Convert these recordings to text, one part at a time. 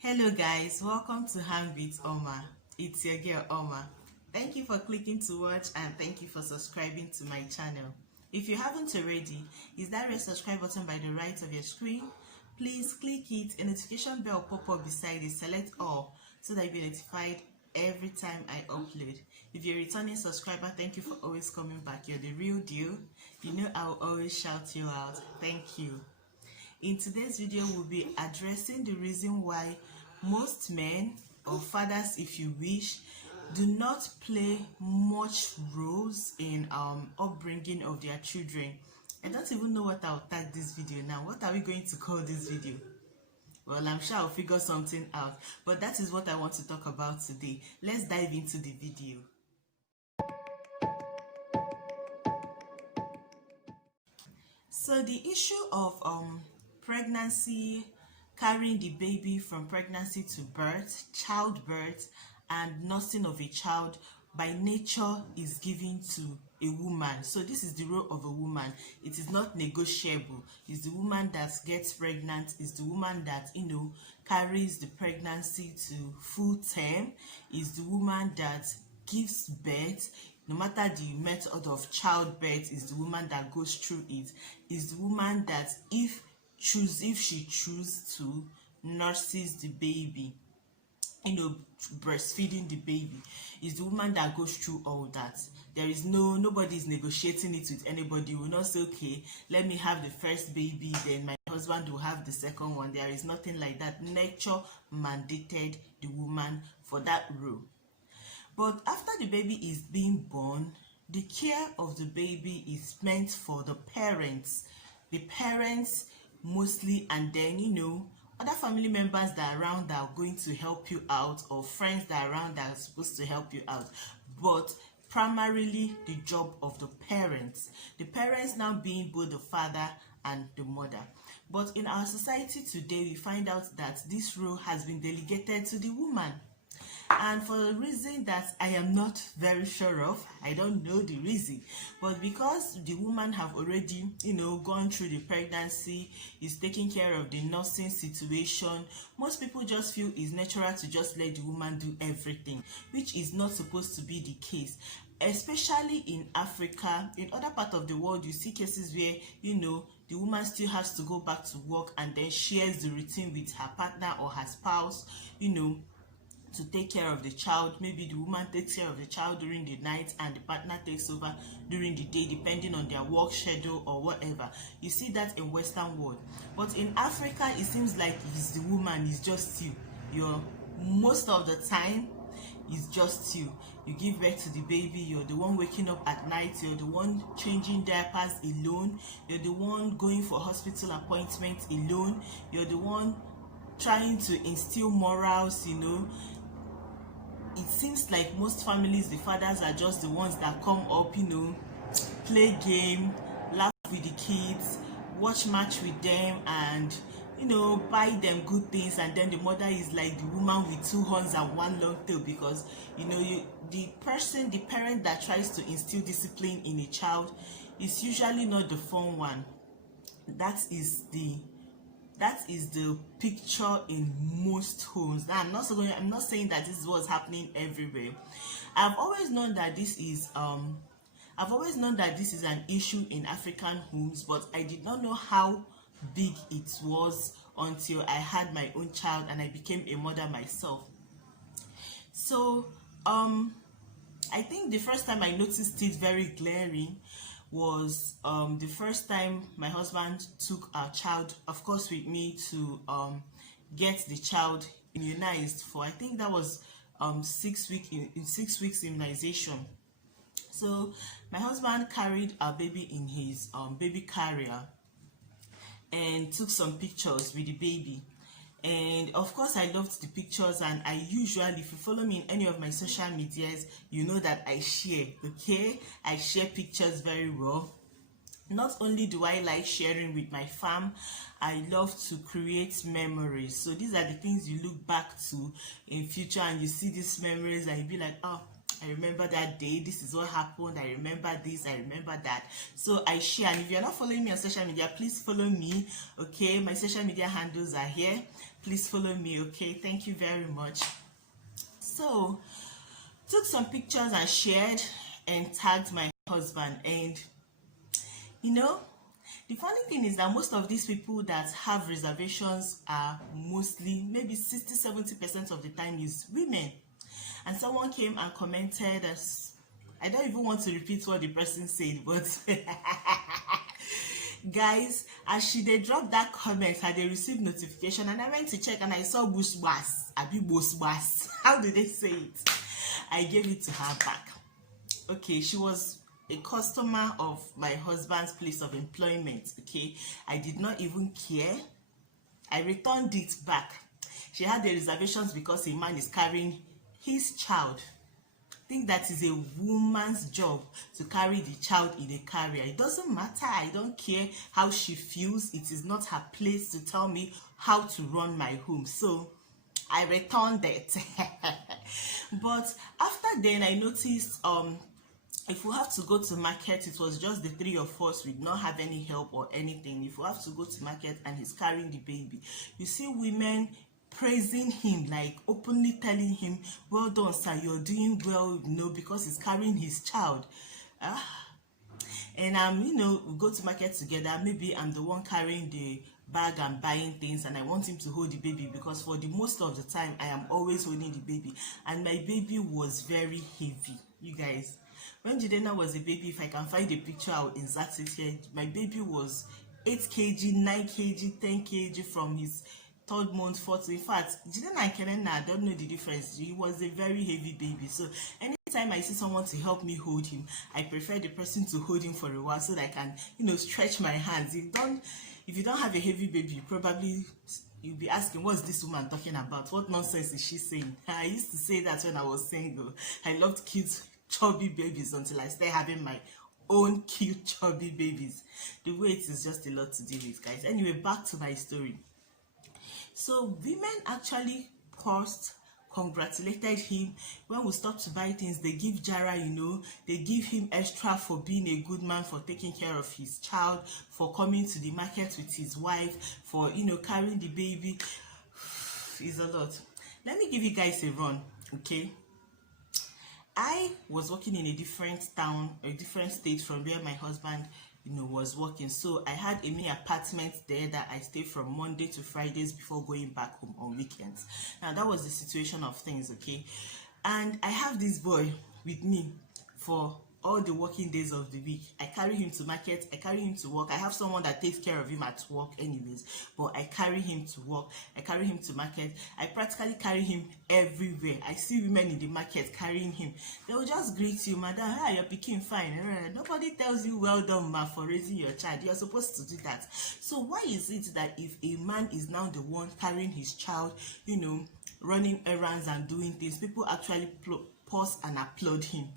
Hello guys, welcome to Hang with Oma. It's your girl Oma. Thank you for clicking to watch and thank you for subscribing to my channel. If you haven't already, is that red subscribe button by the right of your screen? Please click it, a notification bell will pop up beside it, select all so that you'll be notified every time I upload. If you're a returning subscriber, thank you for always coming back. You're the real deal. You know I'll always shout you out. Thank you. In today's video, we'll be addressing the reason why most men, or fathers if you wish, do not play much roles in upbringing of their children. I don't even know what I'll tag this video now. What are we going to call this video? Well, I'm sure I'll figure something out, but that is what I want to talk about today. Let's dive into the video. So the issue of pregnancy, carrying the baby from pregnancy to birth, childbirth, and nursing of a child by nature is given to a woman. So this is the role of a woman. It is not negotiable. It's the woman that gets pregnant. It's the woman that carries the pregnancy to full term. It's the woman that gives birth. No matter the method of childbirth, is the woman that goes through it. Is the woman that if she chooses to, nurses the baby, breastfeeding the baby. Is the woman that goes through all that. There is nobody is negotiating it with anybody. We will not say, okay, let me have the first baby, then my husband will have the second one. There is nothing like that. Nature mandated the woman for that role. But after the baby is being born, the care of the baby is meant for the parents. The parents mostly, and then other family members that are around that are going to help you out, or friends that are around that are supposed to help you out. But primarily the job of the parents. The parents now being both the father and the mother. But in our society today, we find out that this role has been delegated to the woman. And for a reason that I am not very sure of, I don't know the reason, but because the woman have already, gone through the pregnancy, is taking care of the nursing situation, most people just feel it's natural to just let the woman do everything, which is not supposed to be the case. Especially in Africa. In other parts of the world, you see cases where, the woman still has to go back to work and then shares the routine with her partner or her spouse, to take care of the child. Maybe the woman takes care of the child during the night and the partner takes over during the day, depending on their work schedule or whatever. You see that in Western world. But in Africa, it seems like it's the woman, it's just you. Most of the time, it's just you. You give birth to the baby, you're the one waking up at night, you're the one changing diapers alone, you're the one going for hospital appointments alone, you're the one trying to instill morals. It seems like most families, the fathers are just the ones that come up, play game, laugh with the kids, watch match with them, and buy them good things. And then the mother is like the woman with two horns and one long tail, because the parent that tries to instill discipline in a child is usually not the fun one. That is the picture in most homes. Now, I'm not saying that this is what's happening everywhere. I've always known that this is an issue in African homes, but I did not know how big it was until I had my own child and I became a mother myself. So I think the first time I noticed it very glaring was the first time my husband took our child, of course with me, to get the child immunized for, I think that was 6 weeks immunization. So my husband carried our baby in his baby carrier and took some pictures with the baby. And of course I loved the pictures, and I usually, if you follow me in any of my social medias, you know that I share, okay? I share pictures very well. Not only do I like sharing with my fam, I love to create memories. So these are the things you look back to in future and you see these memories and you be like, oh, I remember that day, this is what happened, I remember this, I remember that. So I share. And if you're not following me on social media, please follow me, okay? My social media handles are here. please follow me, okay? Thank you very much. So took some pictures and shared and tagged my husband. And you know, the funny thing is that most of these people that have reservations are mostly, maybe 60-70% of the time, is women. And someone came and commented as, I don't even want to repeat what the person said, but guys, as she they dropped that comment, I they received notification, and I went to check and I saw bush bass, abi bush bass. How did they say it? I gave it to her back. Okay, she was a customer of my husband's place of employment. Okay, I did not even care. I returned it back. She had the reservations because a man is carrying his child. I think that is a woman's job to carry the child in a carrier. It doesn't matter. I don't care how she feels. It is not her place to tell me how to run my home. So I returned it. But after then, I noticed if we have to go to market, it was just the three of us. We did not have any help or anything. If we have to go to market and he's carrying the baby, you see women praising him, like openly telling him, well done sir, you're doing well, you know, because he's carrying his child. And you know, we go to market together. Maybe I'm the one carrying the bag and buying things, and I want him to hold the baby, because for the most of the time I am always holding the baby, and my baby was very heavy. You guys, when Jidena was a baby, if I can find a picture, I'll insert it here. My baby was 8 kg, 9 kg, 10 kg from his third month, fourth. In fact, Jidena and Kenena, I don't know the difference. He was a very heavy baby. So anytime I see someone to help me hold him, I prefer the person to hold him for a while so that I can, you know, stretch my hands. If you don't have a heavy baby, you'll be asking, what's this woman talking about? What nonsense is she saying? I used to say that when I was single. I loved cute chubby babies until I started having my own cute chubby babies. The weight is just a lot to deal with, guys. Anyway, back to my story. So women actually paused, congratulated him. When we stopped to buy things, they give Jara, you know, they give him extra for being a good man, for taking care of his child, for coming to the market with his wife, for, you know, carrying the baby. It's a lot. Let me give you guys a run, okay? I was working in a different town, a different state from where my husband, you know, was working. So I had a mini apartment there that I stayed from Monday to Fridays before going back home on weekends. Now that was the situation of things, okay? And I have this boy with me for all the working days of the week. I carry him to market, I carry him to work. I have someone that takes care of him at work anyways, but I carry him to work, I carry him to market. I practically carry him everywhere. I see women in the market carrying him. They will just greet you, madam, hi, you're picking fine. Nobody tells you, well done ma, for raising your child. You're supposed to do that. So why is it that if a man is now the one carrying his child, you know, running errands and doing things, people actually pause and applaud him?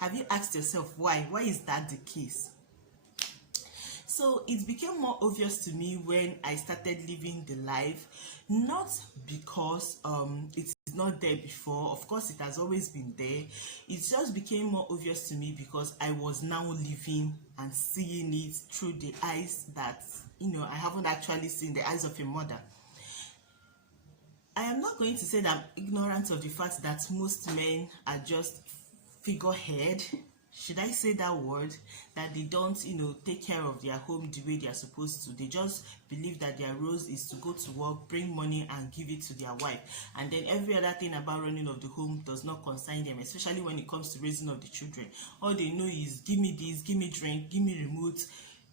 Have you asked yourself why? Why is that the case? So it became more obvious to me when I started living the life, not because it is not there before. Of course, it has always been there. It just became more obvious to me because I was now living and seeing it through the eyes that, you know, I haven't actually seen, the eyes of a mother. I am not going to say that I'm ignorant of the fact that most men are just figurehead. Should I say that word? That they don't, you know, take care of their home the way they are supposed to. They just believe that their role is to go to work, bring money and give it to their wife, and then every other thing about running of the home does not concern them, especially when it comes to raising of the children. All they know is give me this, give me drink, give me remote.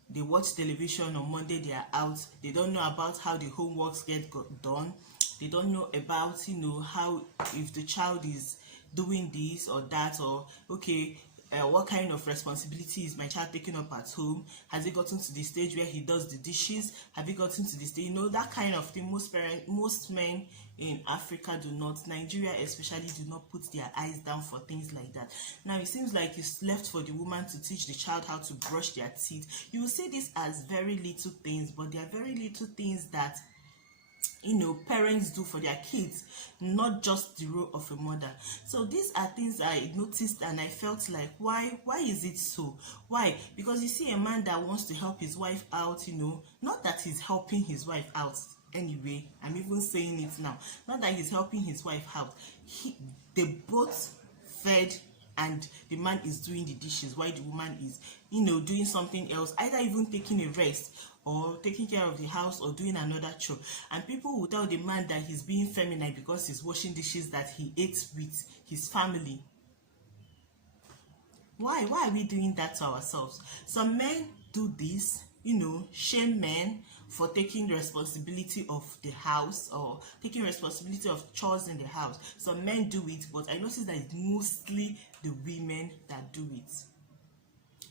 They watch television. On Monday they are out. They don't know about how the homeworks get done. They don't know about, you know, how, if the child is doing this or that, or okay, what kind of responsibility is my child taking up at home? Has he gotten to the stage where he does the dishes? Have he gotten to the stage, you know, that kind of thing. Most men in Africa do not, Nigeria especially, do not put their eyes down for things like that. Now it seems like it's left for the woman to teach the child how to brush their teeth. You will see this as very little things, but they are very little things that, you know, parents do for their kids, not just the role of a mother. So these are things I noticed and I felt like, why is it so? Why? Because you see a man that wants to help his wife out, you know, not that he's helping his wife out, Anyway, I'm even saying it now. Not that he's helping his wife out. They both fed, and the man is doing the dishes while the woman is, doing something else, either even taking a rest or taking care of the house or doing another chore. And people will tell the man that he's being feminine because he's washing dishes that he ate with his family. Why are we doing that to ourselves? Some men do this, shame men for taking responsibility of the house or taking responsibility of chores in the house. Some men do it, but I notice that it's mostly the women that do it.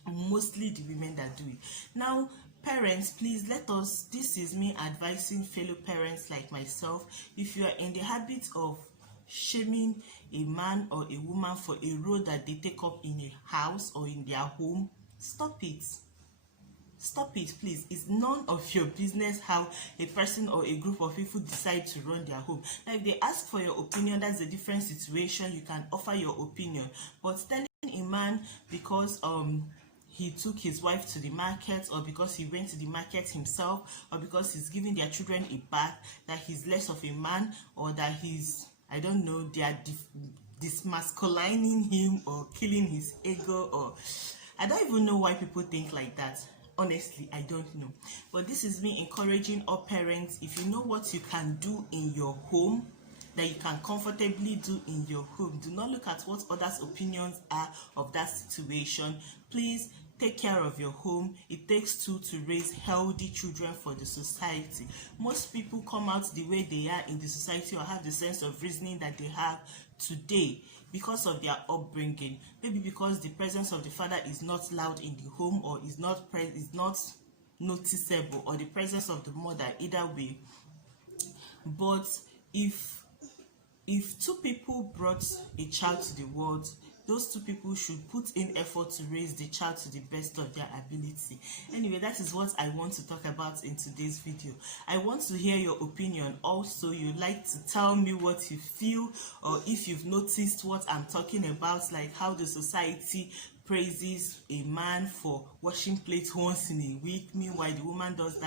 Mostly the women that do it. Now, parents, please this is me advising fellow parents like myself. If you are in the habit of shaming a man or a woman for a role that they take up in a house or in their home, stop it. Stop it, please. It's none of your business how a person or a group of people decide to run their home. Now, if they ask for your opinion, that's a different situation. You can offer your opinion. But telling a man because he took his wife to the market, or because he went to the market himself, or because he's giving their children a bath, that he's less of a man, or that he's, I don't know, they are dismasculining him or killing his ego, or I don't even know why people think like that. Honestly, I don't know. But this is me encouraging all parents. If you know what you can do in your home, that you can comfortably do in your home, do not look at what others' opinions are of that situation. Please take care of your home. It takes two to raise healthy children for the society. Most people come out the way they are in the society or have the sense of reasoning that they have today because of their upbringing. Maybe because the presence of the father is not loud in the home, or is not noticeable, or the presence of the mother, either way. But if two people brought a child to the world, those two people should put in effort to raise the child to the best of their ability. Anyway, that is what I want to talk about in today's video. I want to hear your opinion. Also, you'd like to tell me what you feel, or if you've noticed what I'm talking about, like how the society praises a man for washing plates once in a week, meanwhile the woman does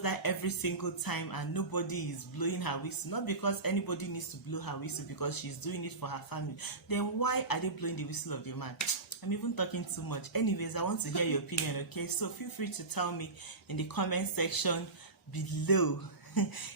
that every single time, and nobody is blowing her whistle. Not because anybody needs to blow her whistle, because she's doing it for her family. Then why are they blowing the whistle of the man? I'm even talking too much. Anyways, I want to hear your opinion, okay? So feel free to tell me in the comment section below.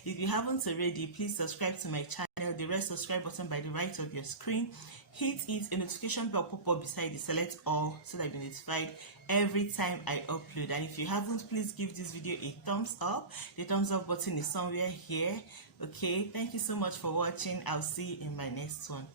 If you haven't already, please subscribe to my channel. The red subscribe button by the right of your screen. Hit it, a notification bell pop up beside the select all, so that you'll be notified every time I upload. And if you haven't, please give this video a thumbs up. The thumbs up button is somewhere here. Okay, thank you so much for watching. I'll see you in my next one.